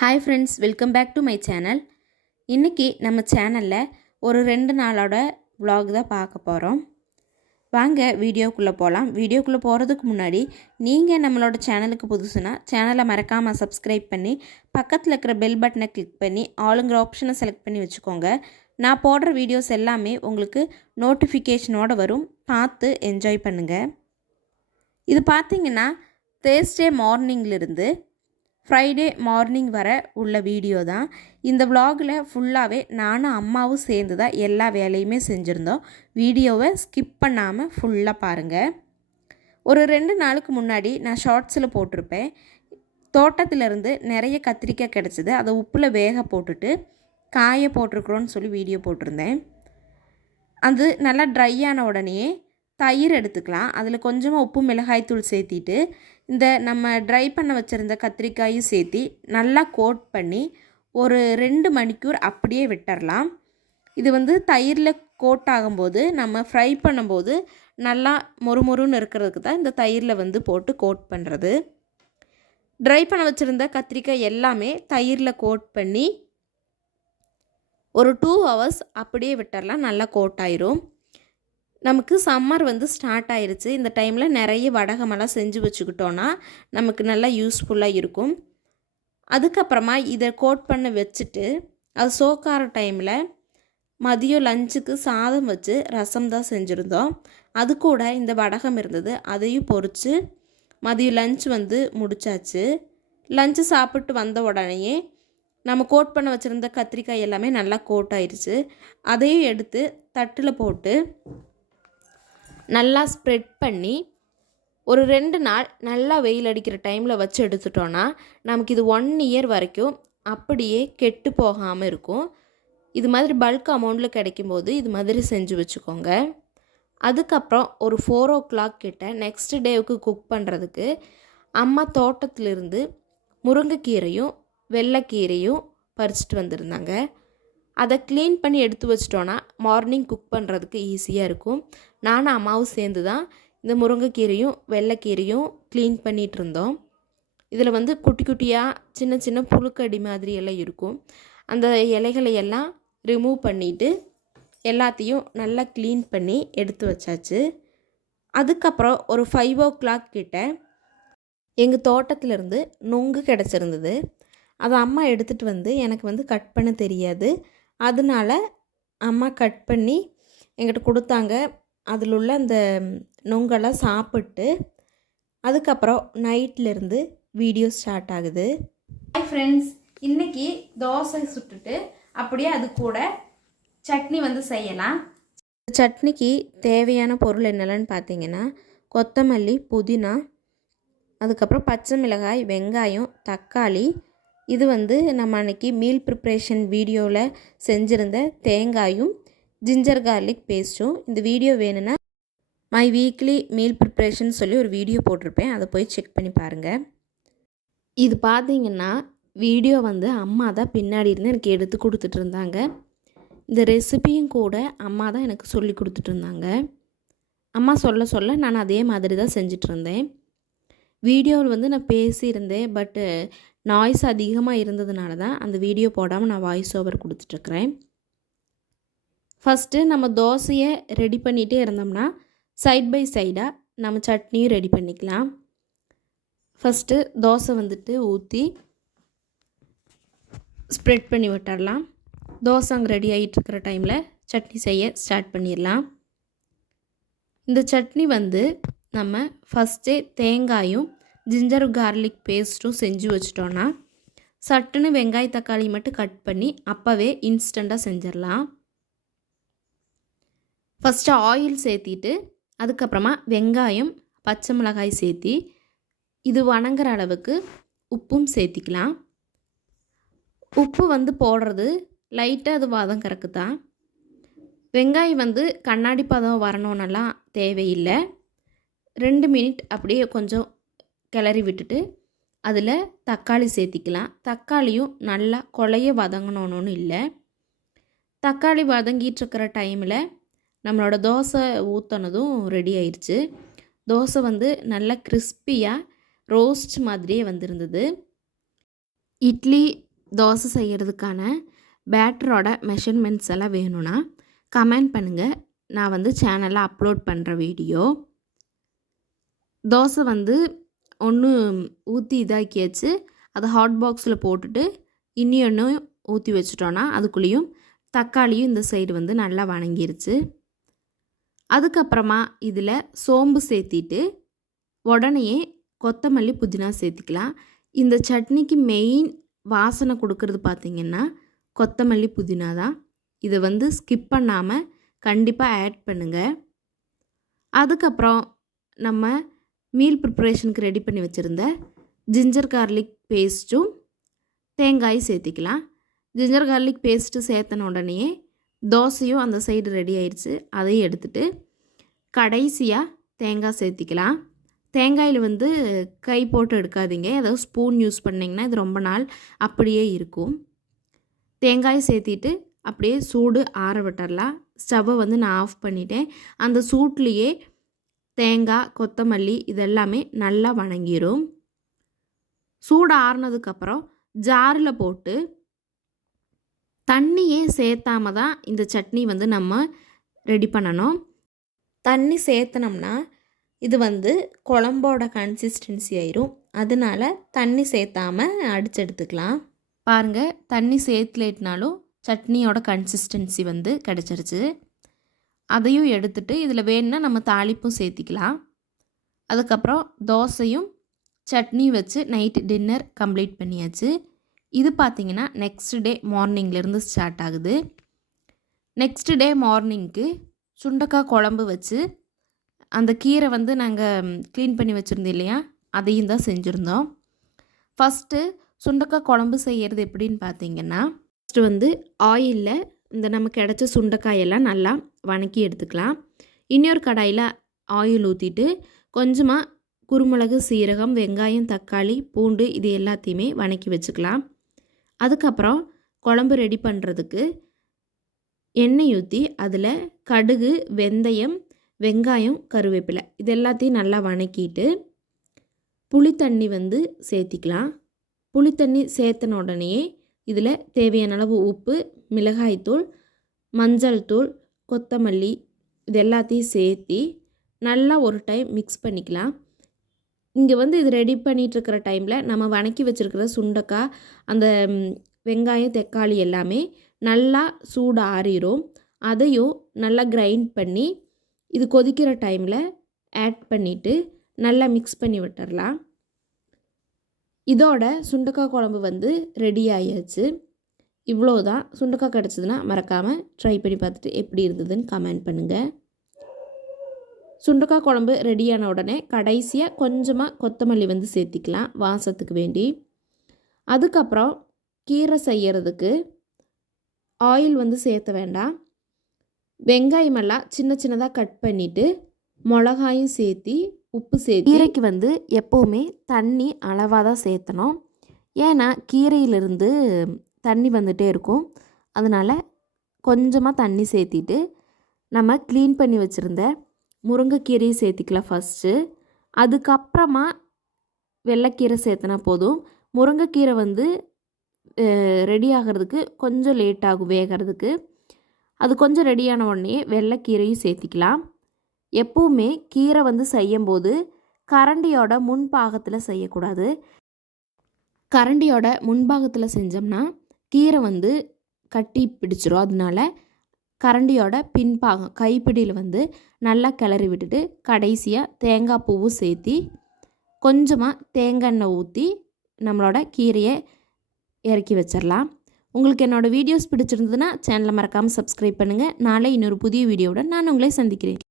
Hi friends, welcome back to my channel. இன்றைக்கி நம்ம சேனலில் ஒரு 2 நாளோட vlog தான் பார்க்க போகிறோம். வாங்க வீடியோக்குள்ளே போகலாம். வீடியோக்குள்ளே போகிறதுக்கு முன்னாடி நீங்கள் நம்மளோட சேனலுக்கு புதுசுனா சேனலை மறக்காமல் சப்ஸ்கிரைப் பண்ணி பக்கத்தில் இருக்கிற பெல் பட்டனை கிளிக் பண்ணி ஆளுங்கிற ஆப்ஷனை செலக்ட் பண்ணி வச்சுக்கோங்க. நான் போடுற வீடியோஸ் எல்லாமே உங்களுக்கு நோட்டிஃபிகேஷனோடு வரும். பார்த்து என்ஜாய் பண்ணுங்கள். இது பார்த்திங்கன்னா தேர்ஸ்டே மார்னிங்லேருந்து ஃப்ரைடே மார்னிங் வர உள்ள வீடியோ தான். இந்த vlogல ஃபுல்லாகவே நானும் அம்மாவும் சேர்ந்து தான் எல்லா வேலையுமே செஞ்சுருந்தோம். வீடியோவை ஸ்கிப் பண்ணாமல் ஃபுல்லாக பாருங்கள். ஒரு 2 நாளுக்கு முன்னாடி நான் ஷார்ட்ஸில் போட்டிருப்பேன். தோட்டத்திலேருந்து நிறைய கத்திரிக்காய் கிடச்சிது. அதை உப்பில் வேக போட்டுட்டு காய போட்டிருக்குறோன்னு சொல்லி வீடியோ போட்டிருந்தேன். அது நல்லா ட்ரை ஆன உடனேயே தயிர் எடுத்துக்கலாம். அதில் கொஞ்சமாக உப்பு மிளகாய்த்தூள் சேர்த்திட்டு இந்த நம்ம ட்ரை பண்ண வச்சுருந்த கத்திரிக்காயும் சேர்த்தி நல்லா கோட் பண்ணி ஒரு 2 மணிக்கூர் அப்படியே விட்டுறலாம். இது தயிரில் கோட் ஆகும்போது நம்ம ஃப்ரை பண்ணும்போது நல்லா மொறுமொறுன்னு இருக்கிறதுக்கு தான் இந்த தயிரில் போட்டு கோட் பண்ணுறது. ட்ரை பண்ண வச்சுருந்த கத்திரிக்காய் எல்லாமே தயிரில் கோட் பண்ணி ஒரு 2 hours அப்படியே விட்டுறலாம். நல்லா கோட் ஆயிரும். நமக்கு சம்மர் ஸ்டார்ட் ஆயிருச்சு. இந்த டைமில் நிறைய வடகமெல்லாம் செஞ்சு வச்சுக்கிட்டோன்னா நமக்கு நல்லா யூஸ்ஃபுல்லாக இருக்கும். அதுக்கப்புறமா இதை கோட் பண்ண வச்சுட்டு அது சோக்கார டைமில் மதியம் லஞ்சுக்கு சாதம் வச்சு ரசம் தான் செஞ்சுருந்தோம். அது கூட இந்த வடகம் இருந்தது. அதையும் பொரித்து மதியம் லஞ்ச் முடிச்சாச்சு. லஞ்சு சாப்பிட்டு வந்த உடனேயே நம்ம கோட் பண்ண வச்சுருந்த கத்திரிக்காய் எல்லாமே நல்லா கோட் ஆயிடுச்சு. அதையும் எடுத்து தட்டில் போட்டு நல்லா ஸ்ப்ரெட் பண்ணி ஒரு 2 நாள் நல்லா வெயில் அடிக்கிற டைமில் வச்சு எடுத்துட்டோன்னா நமக்கு இது 1 year வரைக்கும் அப்படியே கெட்டு போகாமல் இருக்கும். இது மாதிரி பல்க் அமௌண்ட்டில் கிடைக்கும்போது இது மாதிரி செஞ்சு வச்சுக்கோங்க. அதுக்கப்புறம் ஒரு 4 o'clock கிட்ட நெக்ஸ்ட் டேவுக்கு குக் பண்ணுறதுக்கு அம்மா தோட்டத்திலிருந்து முருங்கைக்கீரையும் வெள்ளைக்கீரையும் பறிச்சிட்டு வந்திருந்தாங்க. அதை க்ளீன் பண்ணி எடுத்து வச்சிட்டோன்னா மார்னிங் குக் பண்ணுறதுக்கு ஈஸியாக இருக்கும். நானும் அம்மாவும் சேர்ந்து தான் இந்த முருங்கைக்கீரையும் வெள்ளைக்கீரையும் க்ளீன் பண்ணிகிட்டு இருந்தோம். இதில் குட்டி குட்டியாக சின்ன சின்ன புழுக்கடி மாதிரி எல்லாம் இருக்கும். அந்த இலைகளை எல்லாம் ரிமூவ் பண்ணிவிட்டு எல்லாத்தையும் நல்லா க்ளீன் பண்ணி எடுத்து வச்சாச்சு. அதுக்கப்புறம் ஒரு 5 o'clock கிட்ட எங்கள் தோட்டத்திலேருந்து நுங்கு கிடச்சிருந்தது. அதை அம்மா எடுத்துகிட்டு எனக்கு கட் பண்ண தெரியாது. அதனால அம்மா கட் பண்ணி எங்கிட்ட கொடுத்தாங்க. அதில் உள்ள அந்த நுங்கெல்லாம் சாப்பிட்டு அதுக்கப்புறம் நைட்லேருந்து வீடியோ ஸ்டார்ட் ஆகுது. ஹாய் ஃப்ரெண்ட்ஸ், இன்றைக்கி தோசை சுட்டுட்டு அப்படியே அது கூட சட்னி செய்யலாம். சட்னிக்கு தேவையான பொருள் என்னென்னு பார்த்தீங்கன்னா கொத்தமல்லி, புதினா, அதுக்கப்புறம் பச்சை மிளகாய், வெங்காயம், தக்காளி. இது நம்ம அன்றைக்கி மீல் ப்ரிப்ரேஷன் வீடியோவில் செஞ்சுருந்த தேங்காயும் ஜிஞ்சர் கார்லிக் பேஸ்ட்டும். இந்த வீடியோ வேணும்னா மை வீக்லி மீல் ப்ரிப்ரேஷன் சொல்லி ஒரு வீடியோ போட்டிருப்பேன். அதை போய் செக் பண்ணி பாருங்கள். இது பார்த்திங்கன்னா வீடியோ அம்மா தான் பின்னாடி இருந்து எனக்கு எடுத்து கொடுத்துட்டு இருந்தாங்க. இந்த ரெசிபியும் கூட அம்மா தான் எனக்கு சொல்லி கொடுத்துட்டு இருந்தாங்க. அம்மா சொல்ல சொல்ல நான் அதே மாதிரி தான் செஞ்சிட்ருந்தேன். வீடியோவில் நான் பேசியிருந்தேன். பட்டு நாய்ஸ் அதிகமாக இருந்ததுனால தான் அந்த வீடியோ போடாமல் நான் வாய்ஸ் ஓவர் கொடுத்துட்ருக்குறேன். ஃபஸ்ட்டு நம்ம தோசையை ரெடி பண்ணிகிட்டே இருந்தோம்னா சைட் பை சைடாக நம்ம சட்னியும் ரெடி பண்ணிக்கலாம். ஃபஸ்ட்டு தோசை ஊற்றி ஸ்ப்ரெட் பண்ணி விட்டுடலாம். தோசை அங்கே ரெடி ஆகிட்டுருக்கிற டைமில் சட்னி செய்ய ஸ்டார்ட் பண்ணிடலாம். இந்த சட்னி நம்ம ஃபஸ்ட்டே தேங்காயும் ஜிஞ்சர் கார்லிக் பேஸ்ட்டும் செஞ்சு வச்சிட்டோன்னா சட்டுன்னு வெங்காய தக்காளி மட்டும் கட் பண்ணி அப்போவே இன்ஸ்டண்ட்டாக செஞ்சிடலாம். ஃபஸ்ட்டு ஆயில் சேர்த்திட்டு அதுக்கப்புறமா வெங்காயம், பச்சை மிளகாய் சேர்த்தி இது வணங்குற அளவுக்கு உப்பும் சேர்த்திக்கலாம். உப்பு போடுறது லைட்டாக அது வதங்கறக்கு தான். வெங்காயம் கண்ணாடி பதம் வரணுன்னெல்லாம் தேவையில்லை. 2 minute அப்படியே கொஞ்சம் கிளறி விட்டுட்டு அதில் தக்காளி சேர்த்திக்கலாம். தக்காளியும் நல்லா கொலைய வதங்கணுன்னு இல்லை. தக்காளி வதங்கிட்டுருக்கிற டைமில் நம்மளோட தோசை ஊற்றினதும் ரெடி ஆயிடுச்சு. தோசை நல்லா கிறிஸ்பியாக ரோஸ்ட் மாதிரியே வந்திருந்தது. இட்லி தோசை செய்கிறதுக்கான பேட்டரோட மெஷர்மெண்ட்ஸ் எல்லாம் வேணும்னா கமெண்ட் பண்ணுங்கள். நான் வந்து சேனலில் அப்லோட் பண்ணுற வீடியோ. தோசை வந்து ஒன்று ஊற்றி இதாக்கியாச்சு. அதை ஹாட் பாக்ஸில் போட்டுட்டு இன்னொன்று ஊற்றி வச்சிட்டோன்னா அதுக்குள்ளேயும் தக்காளியும் இந்த சைடு வந்து நல்லா வணங்கிருச்சு. அதுக்கப்புறமா இதில் சோம்பு சேர்த்திட்டு உடனேயே கொத்தமல்லி புதினா சேர்த்திக்கலாம். இந்த சட்னிக்கு மெயின் வாசனை கொடுக்கறது பார்த்திங்கன்னா கொத்தமல்லி புதினா தான். இதை வந்து ஸ்கிப் பண்ணாமல் கண்டிப்பாக ஆட் பண்ணுங்கள். அதுக்கப்புறம் நம்ம மீல் ப்ரிப்ரேஷனுக்கு ரெடி பண்ணி வச்சுருந்த ஜிஞ்சர் கார்லிக் பேஸ்ட்டும் தேங்காயும் சேர்த்திக்கலாம். ஜிஞ்சர் கார்லிக் பேஸ்ட்டு சேர்த்தன உடனே தோசையும் அந்த சைடு ரெடி ஆயிடுச்சு. அதையும் எடுத்துகிட்டு கடைசியாக தேங்காய் சேர்த்திக்கலாம். தேங்காயில் வந்து கை போட்டு எடுக்காதீங்க, ஏதாவது ஸ்பூன் யூஸ் பண்ணிங்கன்னா இது ரொம்ப நாள் அப்படியே இருக்கும். தேங்காயை சேர்த்திட்டு அப்படியே சூடு ஆற விட்டுடலாம். ஸ்டவ்வை வந்து நான் ஆஃப் பண்ணிட்டேன். அந்த சூட்லேயே தேங்காய் கொத்தமல்லி இதெல்லாமே நல்லா வணங்கிடும். சூடு ஆறுனதுக்கப்புறம் ஜாரில் போட்டு தண்ணியே சேர்த்தாம தான் இந்த சட்னி வந்து நம்ம ரெடி பண்ணணும். தண்ணி சேர்த்தனோம்னா இது வந்து குழம்போட கன்சிஸ்டன்சி ஆயிரும். அதனால தண்ணி சேர்த்தாமல் அடித்து எடுத்துக்கலாம். பாருங்கள், தண்ணி சேர்த்துலேட்னாலும் சட்னியோட கன்சிஸ்டன்சி வந்து கிடச்சிருச்சு. அதையும் எடுத்துட்டு இதில் வேணுன்னா நம்ம தாளிப்பும் சேர்த்திக்கலாம். அதுக்கப்புறம் தோசையும் சட்னி வச்சு நைட்டு டின்னர் கம்ப்ளீட் பண்ணியாச்சு. இது பார்த்திங்கன்னா நெக்ஸ்ட் டே மார்னிங்லேருந்து ஸ்டார்ட் ஆகுது. நெக்ஸ்ட் டே மார்னிங்க்கு சுண்டக்காய் குழம்பு வச்சு அந்த கீரை வந்து நாங்கள் க்ளீன் பண்ணி வச்சுருந்தோம் இல்லையா, அதையும் தான் செஞ்சுருந்தோம். ஃபஸ்ட்டு சுண்டக்காய் குழம்பு செய்கிறது எப்படின்னு பார்த்திங்கன்னா, ஃபஸ்ட்டு வந்து ஆயிலில் இந்த நமக்கு கிடச்ச சுண்டைக்காயெல்லாம் நல்லா வணக்கி எடுத்துக்கலாம். இன்னொரு கடாயில் ஆயில் ஊற்றிட்டு கொஞ்சமாக குருமிளகு, சீரகம், வெங்காயம், தக்காளி, பூண்டு இது எல்லாத்தையுமே வணக்கி வச்சுக்கலாம். அதுக்கப்புறம் குழம்பு ரெடி பண்ணுறதுக்கு எண்ணெய் ஊற்றி அதில் கடுகு, வெந்தயம், வெங்காயம், கருவேப்பிலை இது எல்லாத்தையும் நல்லா வணக்கிட்டு புளித்தண்ணி வந்து சேர்த்திக்கலாம். புளித்தண்ணி சேர்த்தன உடனே இதில் தேவையான அளவு உப்பு, மிளகாய்த்தூள், மஞ்சள் தூள், கொத்தமல்லி இது எல்லாத்தையும் சேர்த்தி நல்லா ஒரு டைம் மிக்ஸ் பண்ணிக்கலாம். இங்கே வந்து இது ரெடி பண்ணிகிட்ருக்கிற டைமில் நம்ம வணக்கி வச்சுருக்கிற சுண்டைக்காய், அந்த வெங்காயம், தக்காளி எல்லாமே நல்லா சூடு ஆறிடும். அதையும் நல்லா கிரைண்ட் பண்ணி இது கொதிக்கிற டைமில் ஆட் பண்ணிவிட்டு நல்லா மிக்ஸ் பண்ணி விட்டுடலாம். இதோட சுண்டைக்காய் குழம்பு வந்து ரெடி ஆயாச்சு. இவ்வளோதான். சுண்டைக்காய் கிடச்சிதுன்னா மறக்காமல் ட்ரை பண்ணி பார்த்துட்டு எப்படி இருந்ததுன்னு கமெண்ட் பண்ணுங்கள். சுண்டைக்காய் குழம்பு ரெடியான உடனே கடைசியாக கொஞ்சமாக கொத்தமல்லி வந்து சேர்த்திக்கலாம் வாசத்துக்கு வேண்டி. அதுக்கப்புறம் கீரை செய்கிறதுக்கு ஆயில் வந்து சேர்த்த வேண்டாம். வெங்காயமெல்லாம் சின்ன சின்னதாக கட் பண்ணிவிட்டு மிளகாயும் சேர்த்தி உப்பு சேர்த்து கீரைக்கு வந்து எப்போவுமே தண்ணி அளவாக தான் சேர்த்தணும். ஏன்னா கீரையிலிருந்து தண்ணி வந்துகிட்டே இருக்கும். அதனால் கொஞ்சமாக தண்ணி சேர்த்திட்டு நம்ம க்ளீன் பண்ணி வச்சுருந்த முருங்கைக்கீரையை சேர்த்திக்கலாம் ஃபஸ்ட்டு. அதுக்கப்புறமா வெள்ளைக்கீரை சேர்த்தனா போதும். முருங்கைக்கீரை வந்து ரெடி ஆகிறதுக்கு கொஞ்சம் லேட் ஆகும் வேகிறதுக்கு. அது கொஞ்சம் ரெடியான உடனே வெள்ளைக்கீரையும் சேர்த்திக்கலாம். எப்போவுமே கீரை வந்து செய்யும்போது கரண்டியோட முன்பாகத்தில் செய்யக்கூடாது. கரண்டியோட முன்பாகத்தில் செஞ்சோம்னா கீரை வந்து கட்டி பிடிச்சிரும். அதனால கரண்டியோட பின்பாகம் கைப்பிடியில் வந்து நல்லா கிளறி விட்டுட்டு கடைசியாக தேங்காய் பூவும் சேர்த்தி கொஞ்சமாக தேங்காய் எண்ணெய் ஊற்றி நம்மளோட கீரையை இறக்கி வச்சிடலாம். உங்களுக்கு என்னோடய வீடியோஸ் பிடிச்சிருந்ததுன்னா சேனலை மறக்காமல் சப்ஸ்கிரைப் பண்ணுங்கள். நாளை இன்னொரு புதிய வீடியோவுடன் நான் உங்களை சந்திக்கிறேன்.